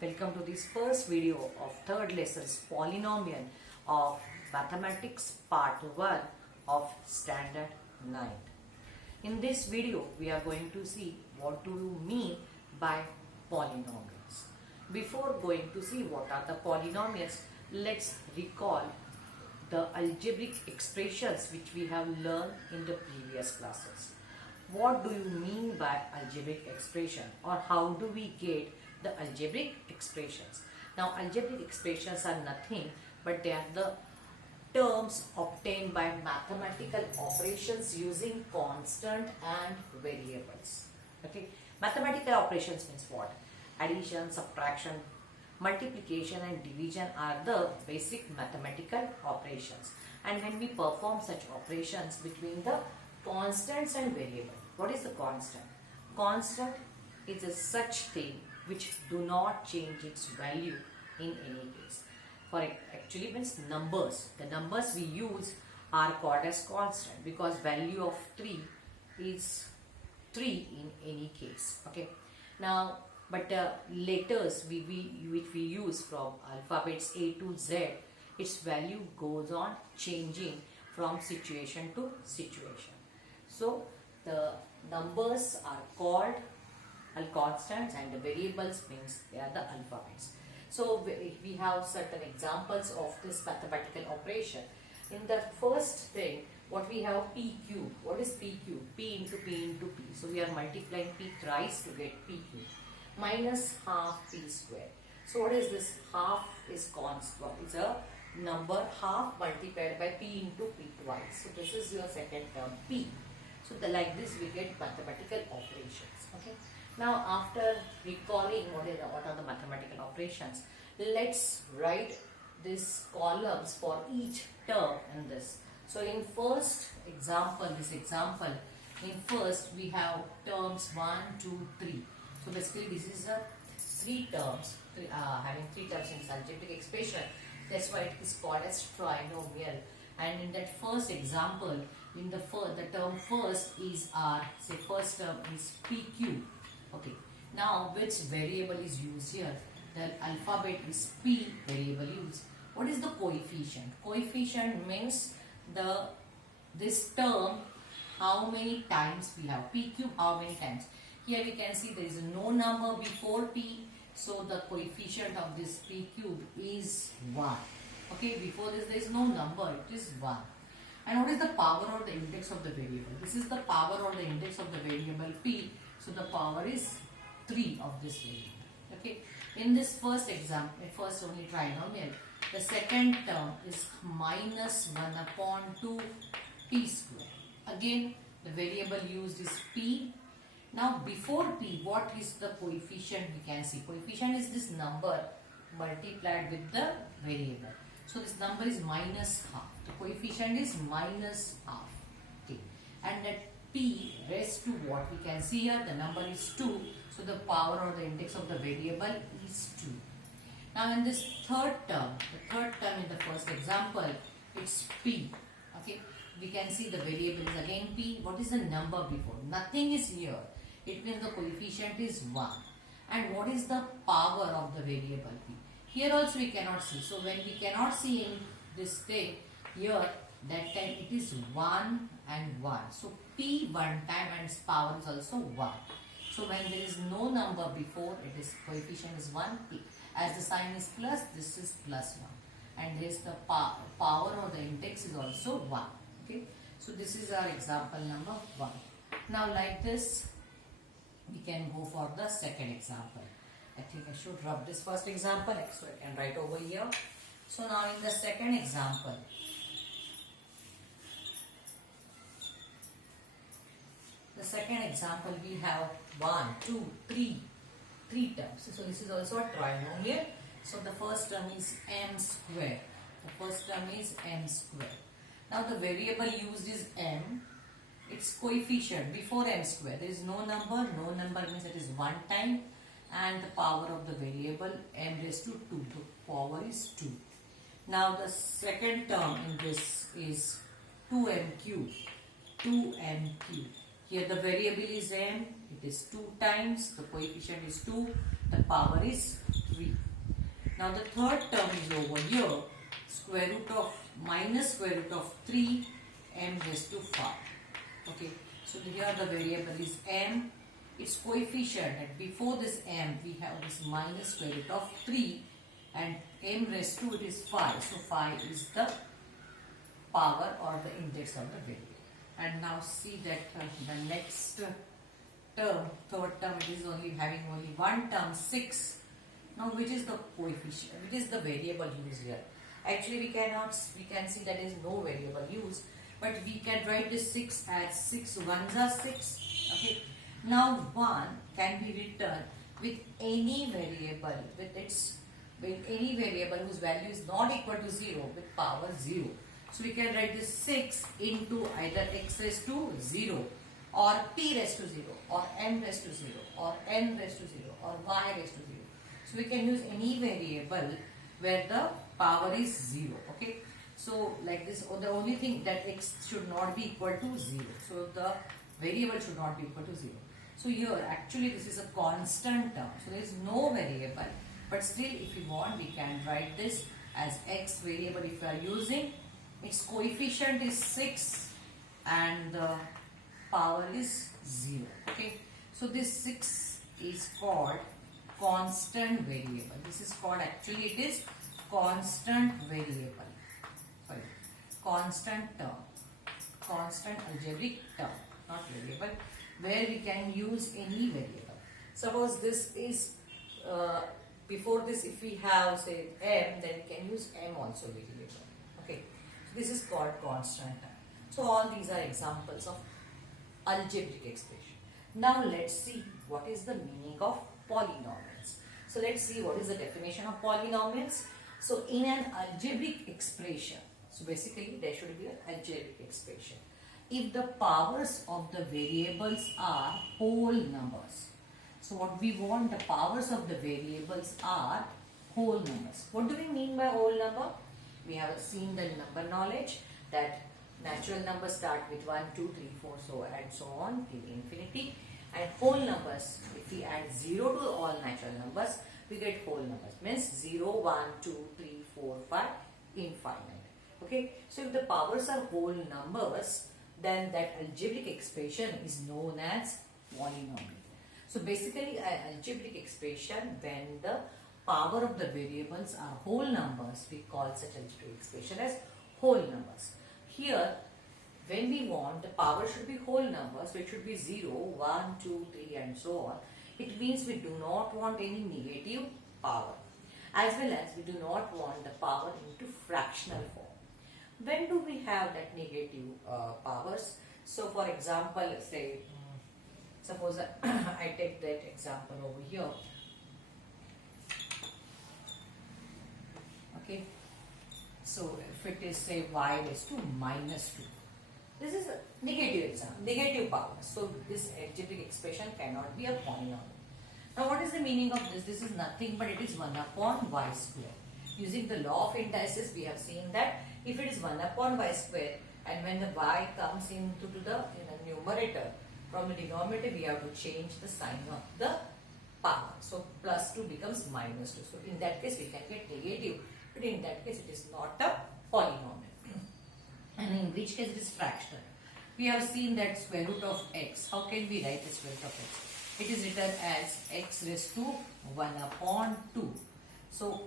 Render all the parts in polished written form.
Welcome to this first video of third lessons Polynomial of Mathematics Part 1 of Standard 9. In this video, we are going to see what do you mean by polynomials. Before going to see what are the polynomials, let's recall the algebraic expressions which we have learned in the previous classes. What do you mean by algebraic expression, or how do we get the algebraic expressions? Now, algebraic expressions are nothing but they are the terms obtained by mathematical operations using constant and variables. Okay, mathematical operations means what? Addition, subtraction, multiplication and division are the basic mathematical operations, and when we perform such operations between the constants and variable. What is the constant? Constant is a such thing which do not change its value in any case. For actually means numbers. The numbers we use are called as constant because value of 3 is 3 in any case. Okay. Now, but letters which we use from alphabets A to Z, its value goes on changing from situation to situation. So the numbers are called constants and the variables means they are the alphabets. So we have certain examples of this mathematical operation. In the first thing, what we have PQ. What is PQ? P into P into P. So we are multiplying P thrice to get PQ. Minus half P square. So what is this? Half is constant. It's a number half multiplied by P into P twice. So this is your second term P. So like this we get mathematical operations. Okay. Now after recalling what are the mathematical operations, let's write these columns for each term in this. So in first example, in first we have terms 1, 2, 3. So basically this is a three terms, having three terms in algebraic expression. That's why it is called as trinomial. And in that first example, in the term first is first term is PQ. Okay. Now which variable is used here? The alphabet is P variable used. What is the coefficient? Coefficient means this term how many times we have. P cube how many times. Here we can see there is no number before P. So the coefficient of this P cube is 1. Okay, before this there is no number, it is 1. And what is the power or the index of the variable? This is the power or the index of the variable P. So the power is 3 of this variable. Okay. In this first example, first only trinomial, the second term is minus 1 upon 2 P square. Again, the variable used is P. Now before P, what is the coefficient we can see? Coefficient is this number multiplied with the variable. So this number is minus half. The coefficient is minus half. Okay. And that P raised to what we can see here, the number is 2. So the power or the index of the variable is 2. Now in this third term, the third term in the first example, it's P. Okay. We can see the variable is again P. What is the number before? Nothing is here. It means the coefficient is 1. And what is the power of the variable P? Here also we cannot see. So when we cannot see in this thing, here that time it is 1 and 1. So P 1 time and its power is also 1. So when there is no number before, it is coefficient is 1 P. As the sign is plus, this is plus 1. And there is the power or the index is also 1. Okay. So this is our example number 1. Now like this, we can go for the second example. I think I should rub this first example so I can write over here. So now in the second example, we have 1, 2, 3 terms. So this is also a trinomial. So the first term is m square. Now the variable used is m. Its coefficient before m square. There is no number. No number means it is 1 time. And the power of the variable m raised to 2. The power is 2. Now the second term in this is 2m cube. Here the variable is m. It is 2 times. The coefficient is 2. The power is 3. Now the third term is over here, square root of minus square root of 3 m raised to 5. Okay, so here the variable is m, its coefficient, and before this m we have this minus square root of 3 and m raised to it is 5. So 5 is the power or the index of the variable. And now see that the next term, third term, it is having only one term, 6. Now which is the coefficient, which is the variable used here? Actually we can see that there is no variable used, but we can write this 6 as 6 ones are 6. Okay. Now 1 can be written with any variable, with any variable whose value is not equal to 0 with power 0. So we can write this 6 into either x raised to 0 or p raised to 0 or m raised to 0 or n raised to 0 or y raised to 0. So we can use any variable where the power is 0. Okay. So like this, or the only thing that x should not be equal to 0. So the variable should not be equal to 0. So here actually this is a constant term. So there is no variable. But still if you want we can write this as x variable if you are using. Its coefficient is 6 and the power is 0. Okay. So this 6 is called constant variable. This is called, actually it is constant variable. Sorry, constant term. Constant algebraic term, not variable, where we can use any variable. Suppose this is, before this if we have say m, then we can use m also variable. Okay. So this is called constant term. So all these are examples of algebraic expression. Now let's see what is the meaning of polynomials. So let's see what is the definition of polynomials. So in an algebraic expression, so basically there should be an algebraic expression. If the powers of the variables are whole numbers. So what we want, the powers of the variables are whole numbers. What do we mean by whole number? We have seen the number knowledge that natural numbers start with 1, 2, 3, 4, so and so on till infinity. And whole numbers, if we add 0 to all natural numbers, we get whole numbers. Means 0, 1, 2, 3, 4, 5, infinite. Okay. So if the powers are whole numbers, then that algebraic expression is known as polynomial. So basically an algebraic expression, when the power of the variables are whole numbers, we call such algebraic expression as whole numbers. Here, when we want the power should be whole numbers, so it should be 0, 1, 2, 3 and so on. It means we do not want any negative power, as well as we do not want the power into fractional form. When do we have that negative powers? So for example, say, suppose I take that example over here. Okay. So if it is say y raised to minus 2. This is a negative example, negative power. So this algebraic expression cannot be a polynomial. Now what is the meaning of this? This is nothing but it is 1 upon y square. Using the law of indices, we have seen that if it is 1 upon y square and when the y comes into the numerator, from the denominator we have to change the sign of the power. So plus 2 becomes minus 2. So in that case we can get negative, but in that case it is not a polynomial. And in which case it is fractional. We have seen that square root of x. How can we write the square root of x? It is written as x raised to 1 upon 2. So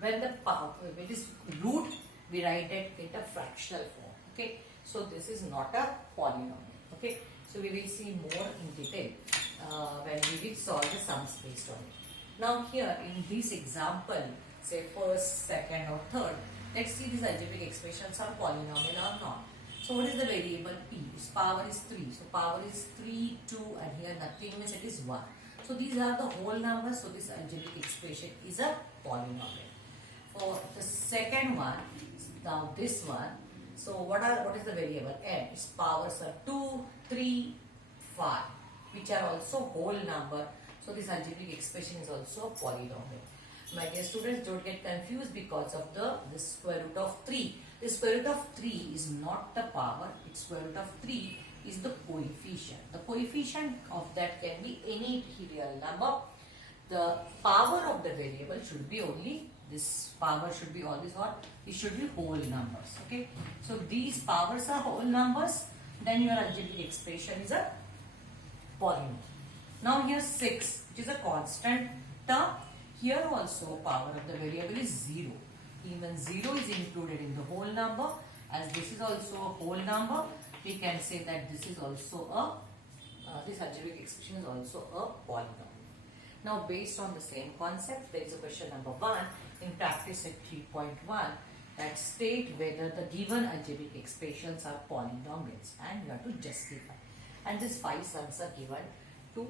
when the power, when it is root, we write it in a fractional form. Okay. So this is not a polynomial. Okay. So we will see more in detail when we will solve the sums based on it. Now here in this example, say first, second or third, let's see these algebraic expressions are polynomial or not. So what is the variable p? Its power is 3. So power is 3, 2 and here nothing means it is 1. So these are the whole numbers. So this algebraic expression is a polynomial. For the second one, now this one. So what is the variable? N. Its powers are 2, 3, 5 which are also whole number. So this algebraic expression is also a polynomial. My dear students, don't get confused because of the square root of 3. The square root of 3 is not the power. Its square root of 3 is the coefficient. The coefficient of that can be any real number. the power of the variable should be only this power should be always what? It should be whole numbers. Okay. So these powers are whole numbers. Then your algebraic expression is a polynomial. Now here 6, which is a constant term. Here also power of the variable is 0. Even 0 is included in the whole number. As this is also a whole number, we can say that this is also a this algebraic expression is also a polynomial. Now based on the same concept, there is a question number 1 in practice at 3.1 that state whether the given algebraic expressions are polynomials, and you have to justify. And these 5 sums are given to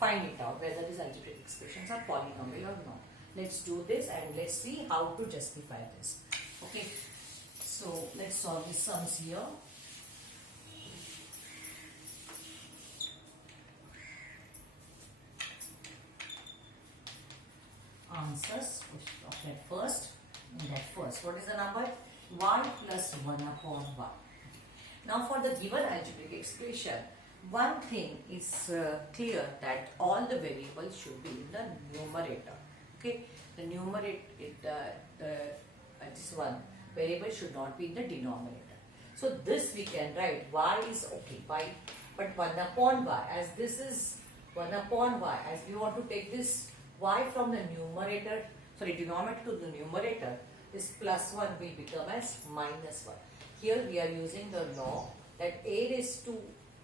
find it out whether these algebraic expressions are polynomial or not. Let's do this and let's see how to justify this. Okay, so let's solve these sums here. Answers of that first. In that first, what is the number? Y plus 1 upon y. Now for the given algebraic expression, one thing is clear, that all the variables should be in the numerator. Okay, the numerator, this one variable should not be in the denominator. So this we can write y is okay, y, but 1 upon y, as this is 1 upon y, as we want to take this y from the numerator, sorry, denominator to the numerator, this plus 1 will become as minus 1. Here we are using the law that a raised to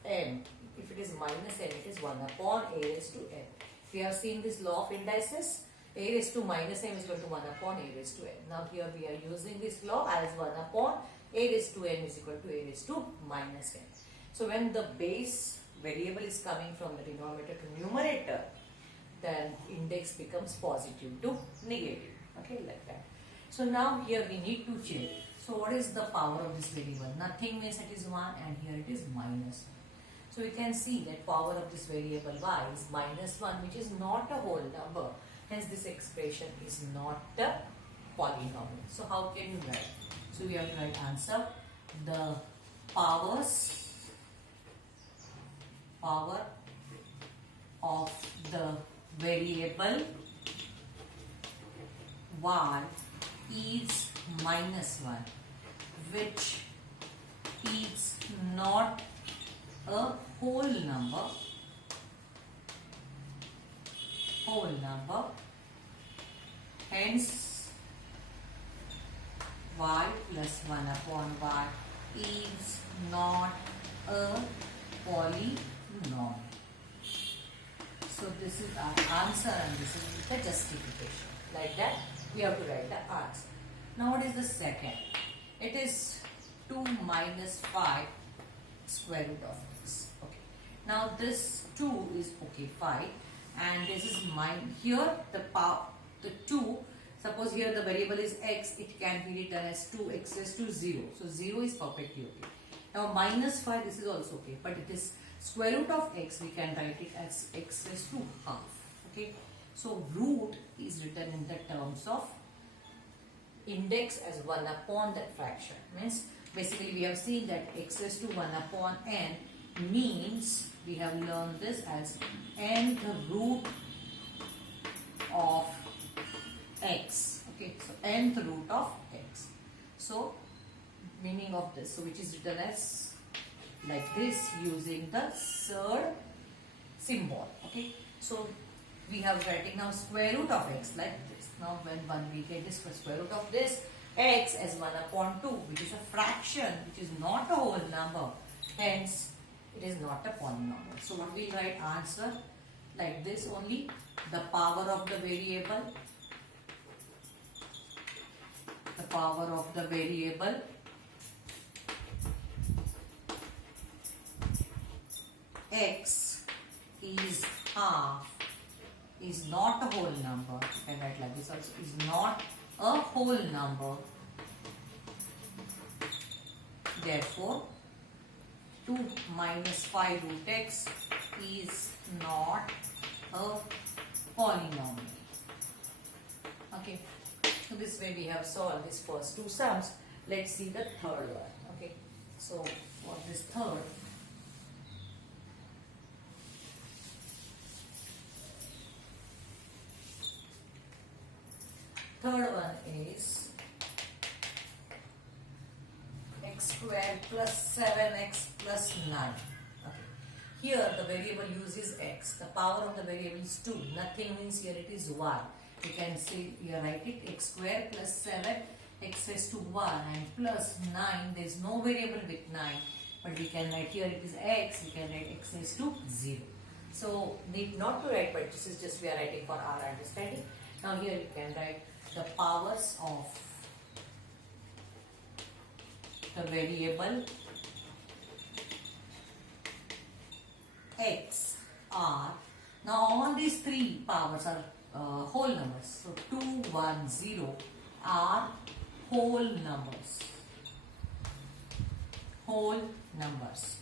m, if it is minus n, it is 1 upon a raised to n. We have seen this law of indices, a raised to minus m is equal to 1 upon a raised to n. Now here we are using this law as 1 upon a raised to n is equal to a raised to minus n. So when the base variable is coming from the denominator to numerator, then index becomes positive to negative. Okay, like that. So now here we need to check. So what is the power of this variable? Nothing means it is 1 and here it is minus 1. So we can see that power of this variable y is minus 1, which is not a whole number. Hence this expression is not a polynomial. So how can you write? So we have to write answer. The power of the variable y is minus 1, which is not a whole number, hence y plus 1 upon y is not a polynomial. So this is our answer and this is the justification. Like that we have to write the answer. Now what is the second? It is 2 minus 5 square root of x. Okay. Now this 2 is okay 5 and this is mine. Here the 2, suppose here the variable is x, it can be written as 2x raised to 0. So 0 is perfectly okay. Now minus 5, this is also okay, but it is square root of x, we can write it as x raised to half. Okay, so root is written in the terms of index as 1 upon that fraction. Means basically we have seen that x raised to 1 upon n means we have learned this as nth root of x. Okay, so nth root of x. So meaning of this, so which is written as like this using the third symbol. Okay, so we have writing now square root of x like this. Now when we get this square root of this x as 1 upon 2, which is a fraction, which is not a whole number, hence it is not a polynomial. So what we write answer like this only, the power of the variable, x is half, is not a whole number. You can write like this also, is not a whole number. Therefore 2 minus 5 root x is not a polynomial. Okay, so this way we have solved these first two sums. Let's see the third one. Okay, so what is third? Third one is x squared plus 7x plus 9. Okay. Here the variable uses x. The power of the variable is 2. Nothing means here it is 1. You can say, you write it x squared plus 7 x raised to 1 and plus 9. There is no variable with 9. But we can write here it is x. We can write x raised to 0. So need not to write, but this is just we are writing for our understanding. Now here you can write the powers of the variable x are, now all these three powers are whole numbers. So 2, 1, 0 are whole numbers. Whole numbers.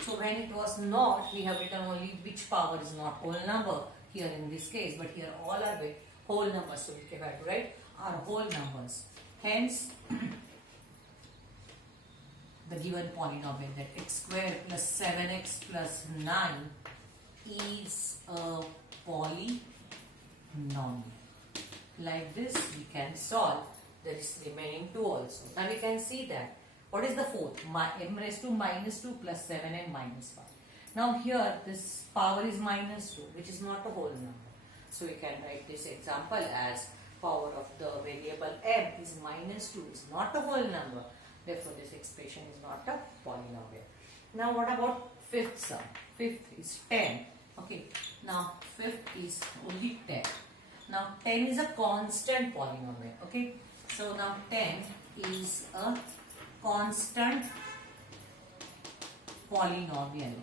So when it was not, we have written only which power is not whole number here in this case, but here all are whole numbers. So we have to write are whole numbers. Hence, the given polynomial that x squared plus 7x plus 9 is a polynomial. Like this we can solve the remaining two also. Now we can see that. What is the fourth? M raised to minus 2 plus 7 and minus 5. Now here this power is minus 2, which is not a whole number. So we can write this example as power of the variable m is minus 2, is not a whole number. Therefore this expression is not a polynomial. Now what about fifth sum? Fifth is 10. Okay. Now fifth is only 10. Now 10 is a constant polynomial. Okay. So now 10 is a constant polynomial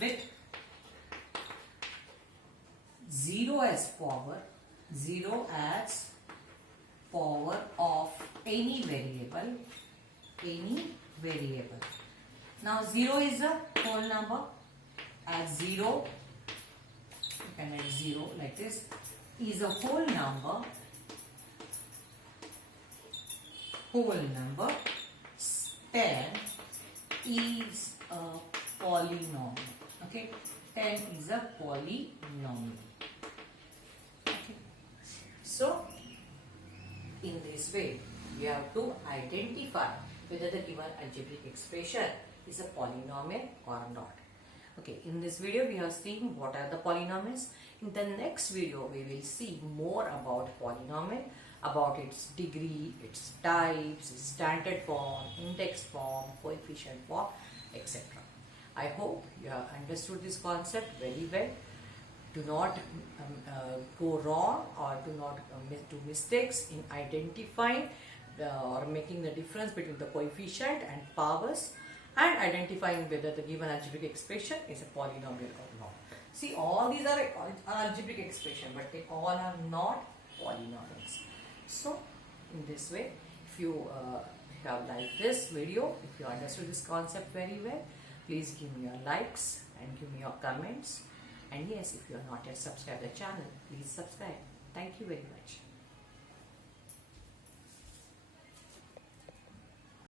with 0 as power, 0 as power of any variable, Now 0 is a whole number. As 0, you can write 0 like this, is a whole number. 10 is a polynomial. Okay, 10 is a polynomial. Okay. So in this way we have to identify whether the given algebraic expression is a polynomial or not. Okay, in this video we have seen what are the polynomials. In the next video we will see more about polynomial, about its degree, its types, its standard form, index form, coefficient form, etc. I hope you have understood this concept very well. Do not go wrong or do not do mistakes in identifying or making the difference between the coefficient and powers, and identifying whether the given algebraic expression is a polynomial or not. See, all these are algebraic expression, but they all are not polynomials. So, in this way, if you have liked this video, if you understood this concept very well, please give me your likes and give me your comments. And yes, if you are not yet subscribed to the channel, please subscribe. Thank you very much.